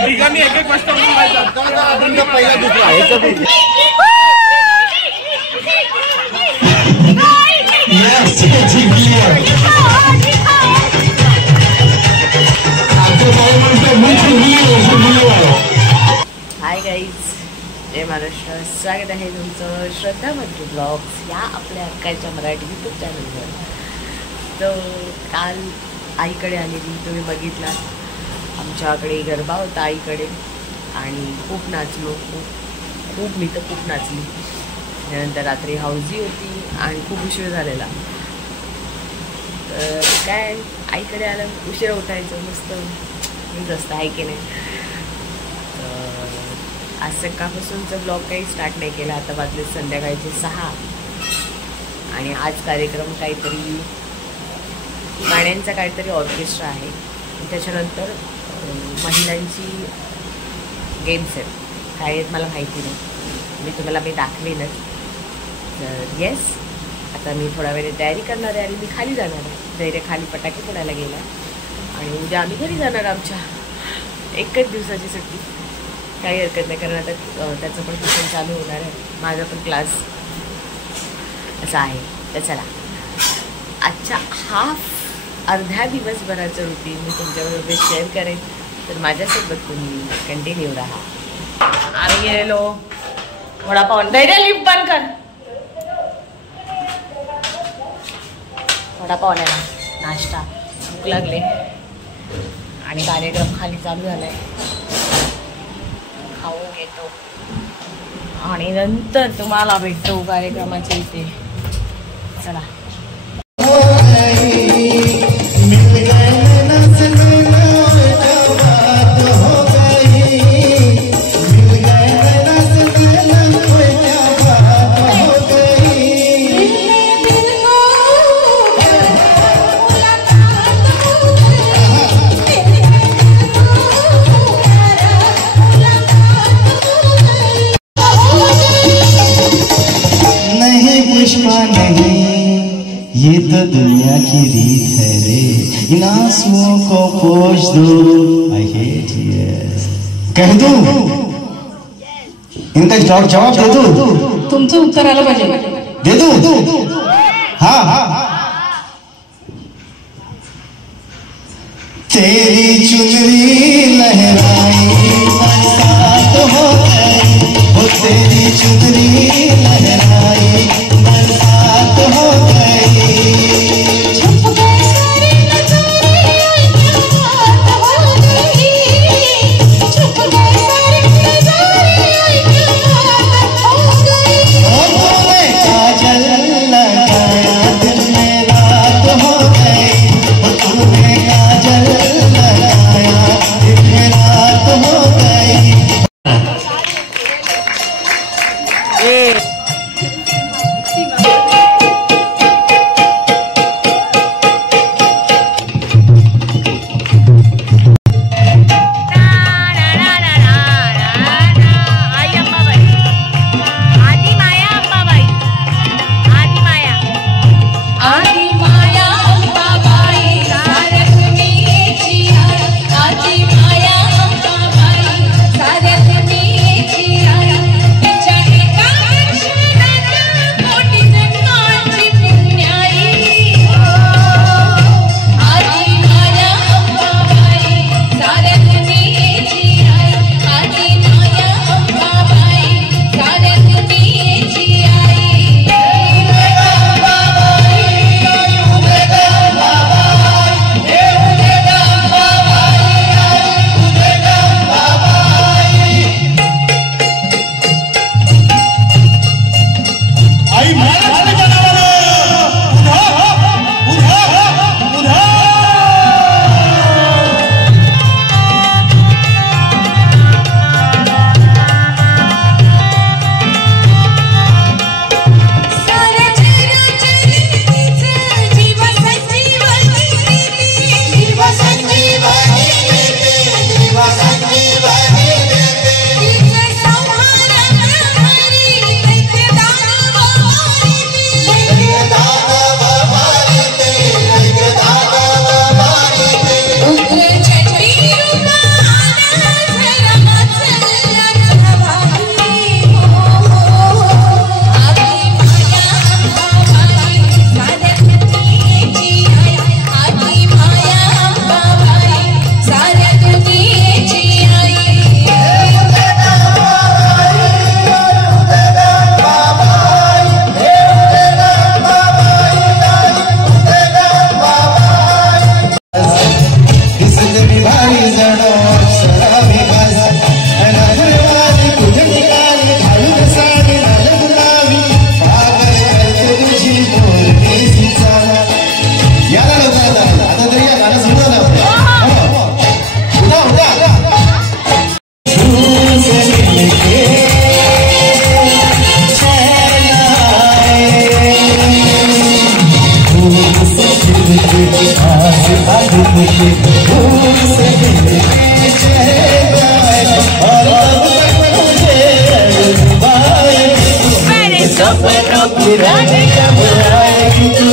ठिकाणी एक एक प्रश्न पहिला दुसरा हाय गाईज, जय महाराष्ट्र. स्वागत आहे तुमचं श्रद्धा मंजू ब्लॉग्स या आपल्या हक्काच्या मराठी यूट्यूब चॅनलवर. तर काल आईकडे आलेली, तुम्ही बघितला. आमच्याकडे गरबा होता आईकडे आणि खूप नाचलो, खूप मी तर खूप नाचली. त्यानंतर रात्री हाऊजी होती आणि खूप उशीर झालेला. तर काय आईकडे आलं, उशीर उठायचं, मस्त मीच असतं आहे की नाही. आज सकाळपासूनचं ब्लॉग काही स्टार्ट नाही केला. आता वाजले संध्याकाळचे 6 आणि आज कार्यक्रम काहीतरी गाण्यांचा काहीतरी ऑर्केस्ट्रा आहे. त्याच्यानंतर महिलांची गेम्स आहेत, काय आहेत मला माहिती नाही, तुम्हाला दाखवेनच. तर येस, आता मी थोडा वेळ तयारी करणार आहे आणि मी खाली जाणार आहे. जैरे खाली फटाके फोडायला गेला आणि उद्या आम्ही घरी जाणार. आमच्या एकच दिवसाची सुट्टी, काही हरकत नाही, कारण आता त्याचं पण ट्युशन चालू होणार आहे, माझा पण क्लास असा आहे. तर चला, आजच्या अर्ध्या दिवसभराचं रुटीन मी तुमच्याबरोबर शेअर करेन. तर माझ्यासोबत तुम्ही कंटिन्यू राहा. आम्ही गेलेलो वडापाव, धैर्य लिफ्ट बंद कर, वडापाव आणायला, नाश्ता, भूक लागले आणि कार्यक्रम खाली चालू झालाय. खाऊन घेतो आणि नंतर तुम्हाला भेटतो कार्यक्रमाच्या इथे. चला. ये तो दुनिया की रीत है रे, इन आंसुओं को पोंछ दो. I hate yes. कह दो, इनका जवाब दे दो. तुमचं उत्तर आलं पाहिजे. दे दो. हाँ हाँ. तेरी चुनरी लहराई बरसात हो गई, वो तेरी चुनरी लहराई बरसात हो गई. Yeah. सपनों की रानी कब आएगी तू,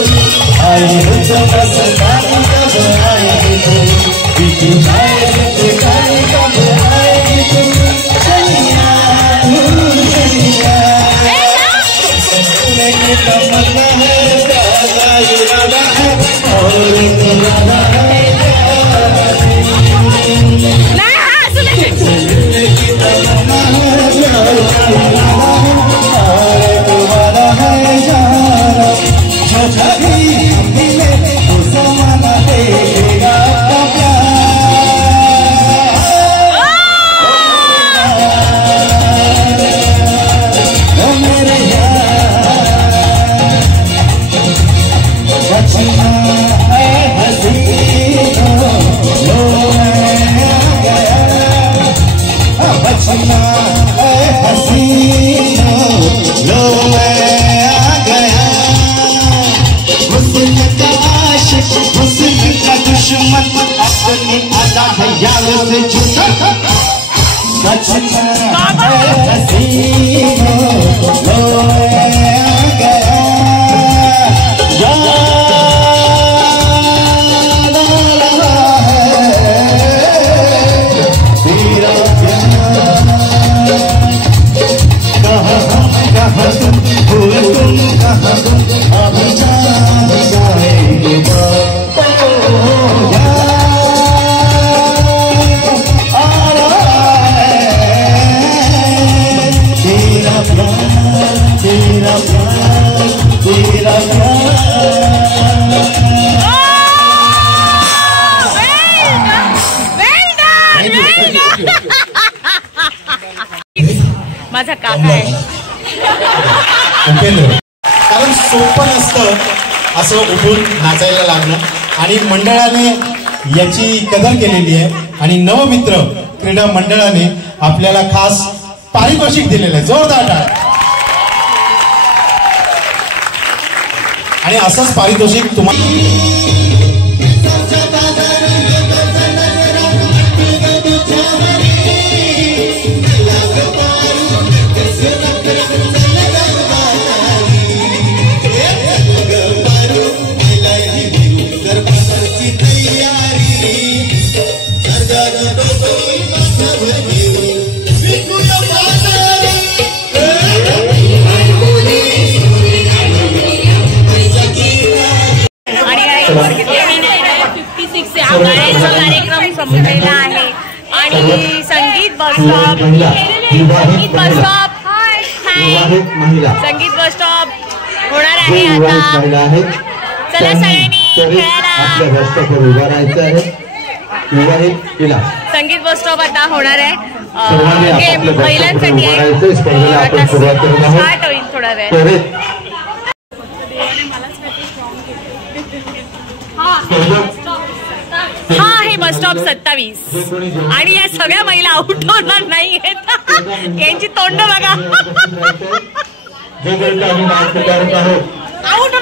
आई हो तो बस रानी कब आएगी तू, बीती जाएगी ठिकाने कब आएगी तू, चलिया चलिया मेरे तमन्ना है प्यारा इरादा है और इरादा है माझा काका आहे. कारण सोपं नसतं असं उठून नाचायला लागणं आणि मंडळाने याची कदर केलेली आहे आणि नवमित्र क्रीडा मंडळाने आपल्याला खास पारितोषिक दिलेलं आहे. जोरदार टाळ्या. आणि असंच पारितोषिक तुम्हाला कार्यक्रम संपलेला आहे आणि संगीत बस स्टॉप संगीत बस स्टॉप होणार आहे आता. चला सगळ्यांनी खेळायला. संगीत बस स्टॉप आता होणार आहे. गेम महिलांसाठी स्टार्ट होईल थोडा वेळ. हा हे बस स्टॉप 27 आणि या सगळ्या महिला आउट होणार नाही यांची तोंड बघा. आउट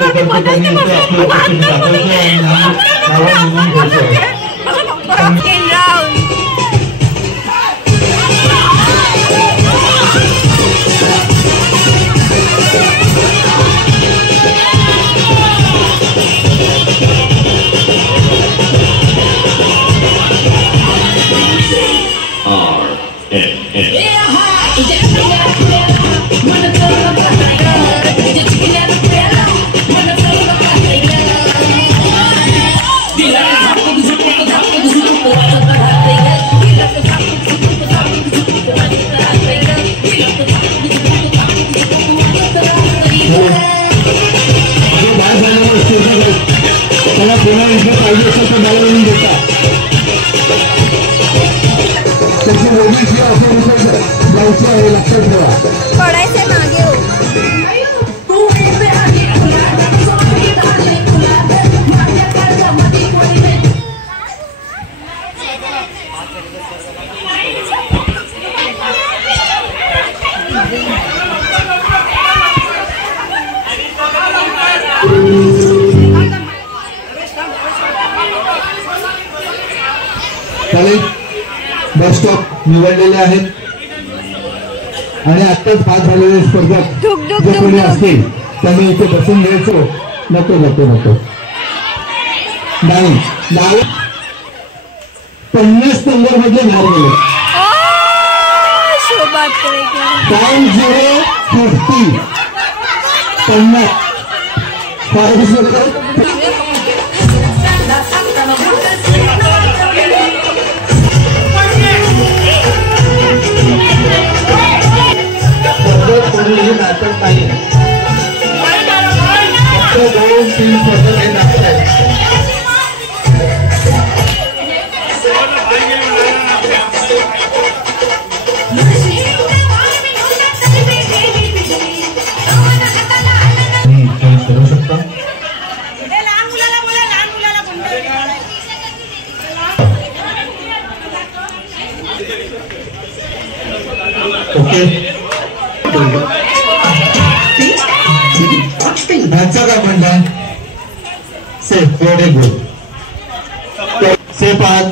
पडायचे मागे हो. बस स्टॉप निवडलेले आहेत. आणि आत्ताच पास झालेले स्पर्धक जे कोणी असतील त्यांनी इथे बसून घ्यायचो. नको नको नको नाही 50 नंबर मधले बाहेर गेले. 50 नाटक नाही. 2-3 स्पर्धक हे नाटक आहे. करू शकता. ओके ढांचा काय म्हणता सेफ व्हेरी गुड सेफ आहात.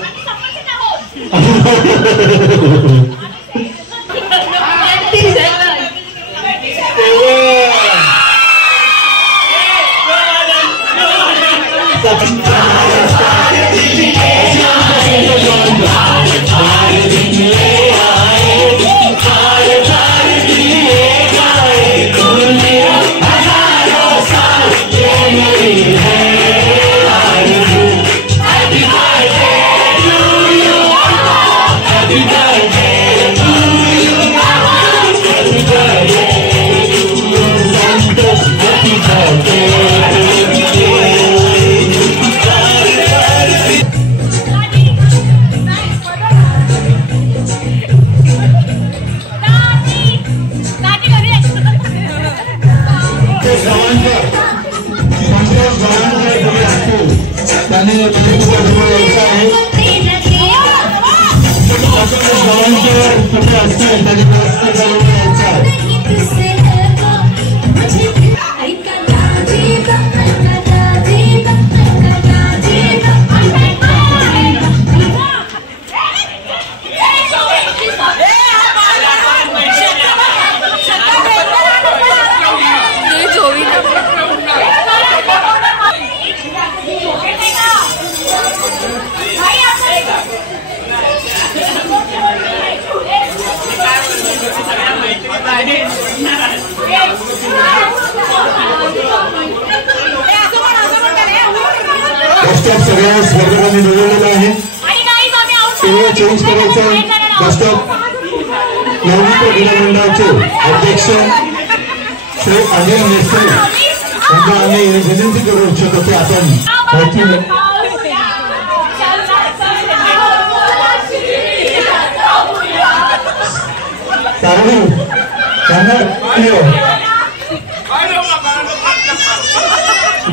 सगळ्या स्पर्धकांनी निवडलेलं आहे. चेंज करायचं. बसस्टॉप नवनीत क्रीडा मंडळाचे अध्यक्ष श्री अनिल मेस्त्री यांना आम्ही विनंती करू इच्छितो की आपण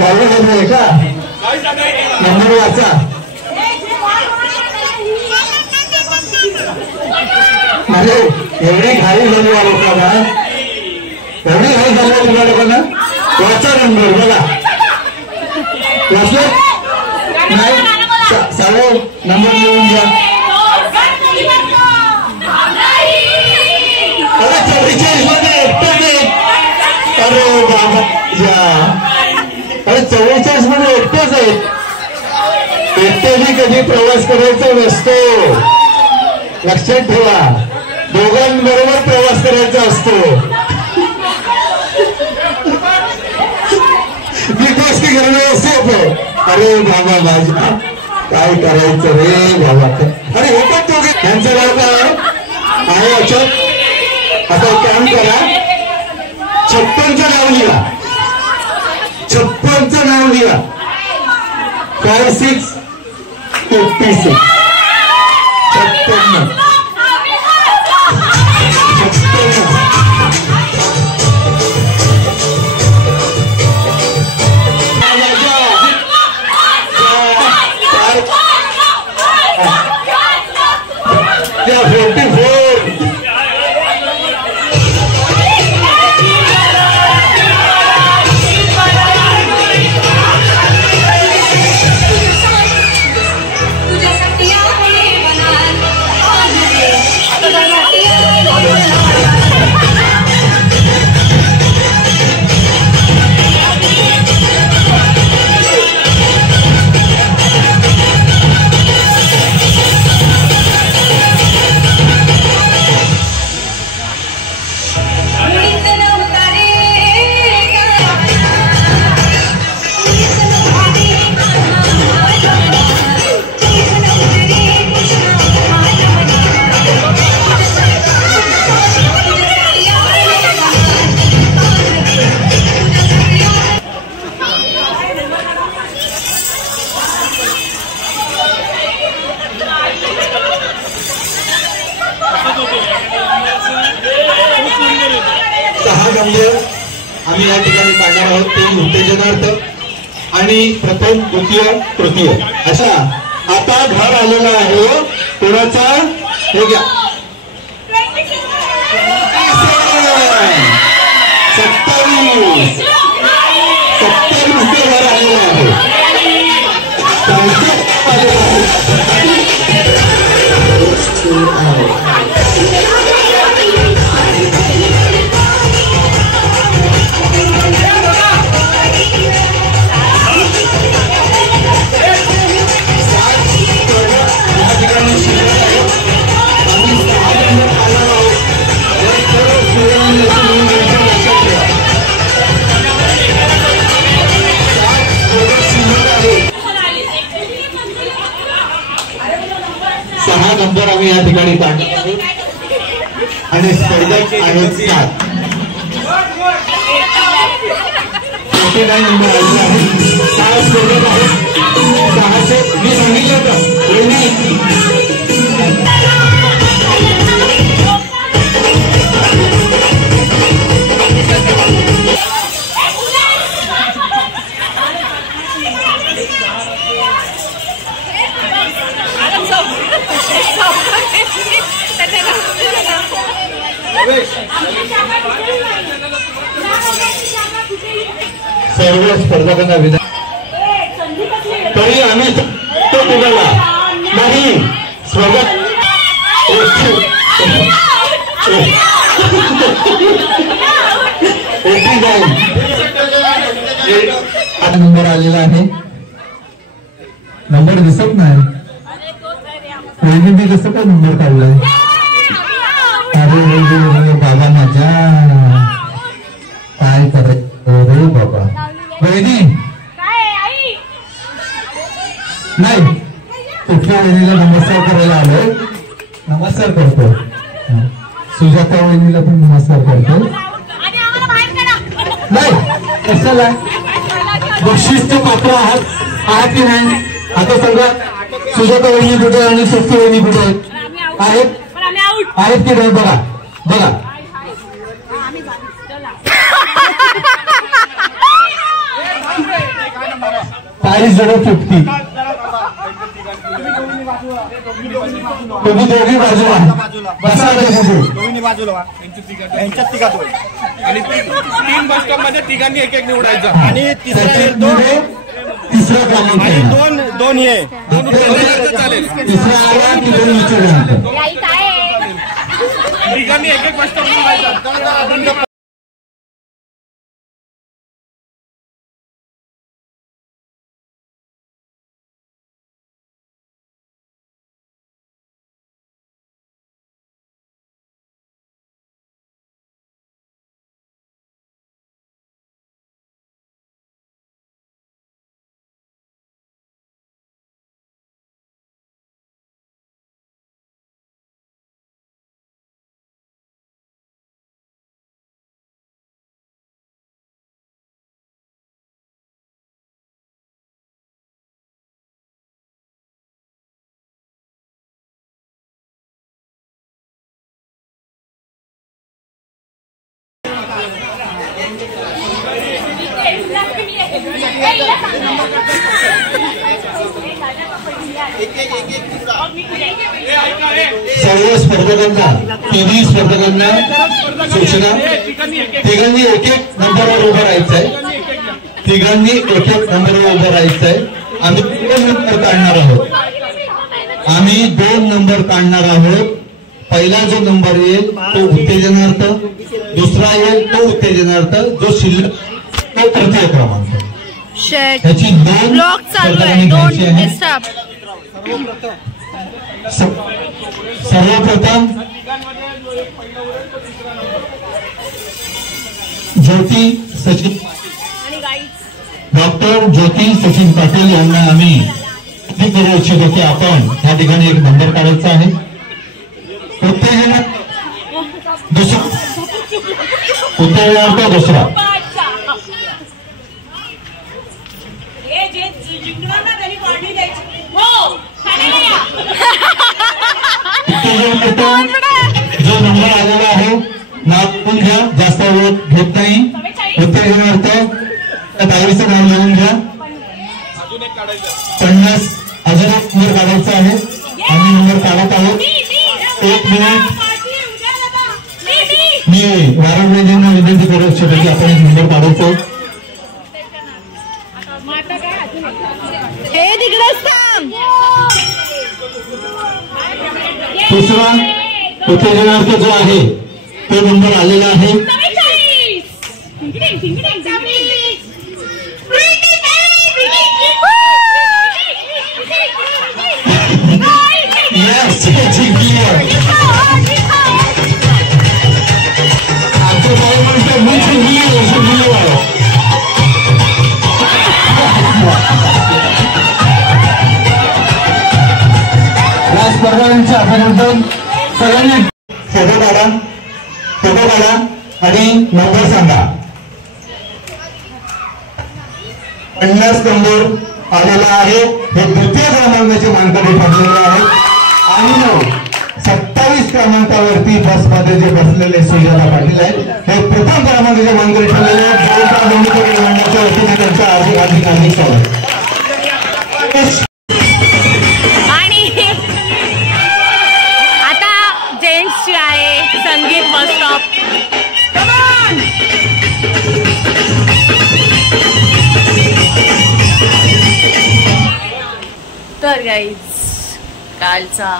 गाडी आहे का नंबर वाचा. अरे एवढी घाई झाली या लोकांना एवढी घाई झाली तुला लोकांना वाचा नंबर बघा वाचले नाही सर्व नंबर लिहून घ्या. अरे 44 मध्ये एकटेच. अरे बाबा अरे 44 मध्ये एकटेच आहेत. एकट्याने कधी प्रवास करायचा नसतो लक्षात ठेवा. दोघांबरोबर प्रवास करायचा असतो. मी गोष्टी करणं सेफ आहे. अरे बाबा माझ्या काय करायचं रे बाबा. अरे हे पण दोघे त्यांचं नाव काय आहे अचक. आता काम करा 56चं नाव लिहा. 56चं नाव लिहा. 56 56 56 तुझ्यासाठी नंबर आम्ही या ठिकाणी काढणार आहोत ते उत्तेजनार्थ आणि प्रथम द्वितीय तृतीय अशा आता घर आलेला आहे कोणाचा हे घ्या 70 घर आलेलं आहे नंबर आम्ही या ठिकाणी काढणार आहोत आणि स्पर्धक आहेत 7 49 नंबर आलेला आहे 6 स्पर्धक आहेत 600 मी सांगितलं होतं सर्व स्पर्धकांना विधान तरी आम्ही तो तुम्हाला नाही स्वागत नंबर आलेला आहे नंबर दिसत नाही मी कसं काय नंबर काढलाय अरे बाबा माझ्या काय करायचं रे बाबा वहिनी नाही कुठल्या वहिनीला नमस्कार करायला आलोय नमस्कार करतो सुजाता वहिनीला पण नमस्कार करतो नाही कशाला बक्षीसचे पात्र आहात की नाही आता सांगा सुजाता वहिनी कुठे आणि सुप्ती वहिनी कुठे आहेत आहेत की नाही बघा बघा 40 जण 50 तुम्ही दोघी बाजूला बसा दोन्ही बाजूला यांच्यात तिघात आणि 3 बस स्टॉप मध्ये तिघांनी एक निवडायचं आणि तिसरा क्रमांक आणि दोन हे चालेल तिसरा आला की 2 विचार तिघांनी एक बस स्टॉप निवडायचा सर्व स्पर्धकांना 3 स्पर्धकांना सूचना तिघांनी एक नंबरवर उभं राहायचंय तिघांनी एक नंबरवर उभं राहायचंय आम्ही 2 नंबर काढणार आहोत आम्ही 2 नंबर काढणार आहोत पहिला जो नंबर येईल तो उत्तेजनार्थ दुसरा येईल तो उत्तेजनार्थ जो शिल्लक तो तृतीय क्रमांक ह्याची 2 ब्लॉक चालू आहे 2 डिस्टर्ब सर्वप्रथम ज्योती सचिन डॉक्टर ज्योती सचिन पाटील यांना आम्ही करू इच्छितो की आपण या ठिकाणी एक नंबर काढायचा आहे उत्तेजना दुसरा उत्तेजनार्थ दुसरा जो नंबर आलेला आहे नाव घ्या जास्त वेळ घेत नाव लिहून घ्या. 50 अजून एक नंबर काढायचा आहे. आम्ही नंबर काढत आहोत. 1 मिनिट. मी वारंवार विनंती करू इच्छितो की आपण एक नंबर काढायचो. दुसरा उत्तेजनार्थ जो आहे तो नंबर आलेला आहे. स्पर्धांचे अभिनंदन. सगळ्यांनी फोटो काढा आणि नंबर सांगा. 50 नंबर आलेला आहे. हे द्वितीय क्रमांकाचे मानकरी ठरलेले आहेत. आणि 27 क्रमांकावरती बसमध्ये जे बसलेले सुजाता पाटील आहेत हे प्रथम क्रमांकाचे मानकरी ठरलेले आहेत. मंडळाच्या वतीने त्यांच्या हार्दिक स्वागत. संगीत बस स्टॉप. तर गाईज कालचा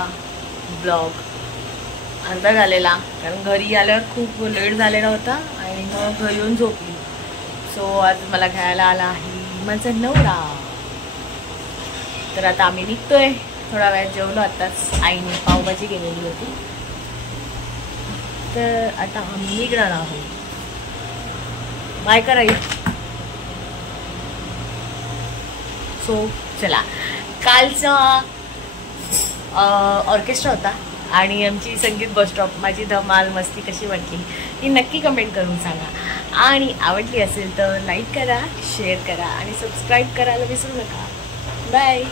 ब्लॉग अर्धा झालेला, कारण घरी आल्यावर खूप लेट झालेला होता आणि मग घरी येऊन झोपली. सो आज मला घ्यायला आला आहे माझा नवरा. तर आता आम्ही निघतोय. थोडा वेळ जेवलो आताच. आईने पावभाजी केलेली होती. तर आता आम्ही निघणार आहोत. बाय कराई. सो चला, कालचा ऑर्केस्ट्रा होता आणि आमची संगीत बस स्टॉप माझी धमाल मस्ती कशी वाटली ही नक्की कमेंट करून सांगा. आणि आवडली असेल तर लाईक करा, शेअर करा आणि सबस्क्राईब करायला विसरू नका. बाय.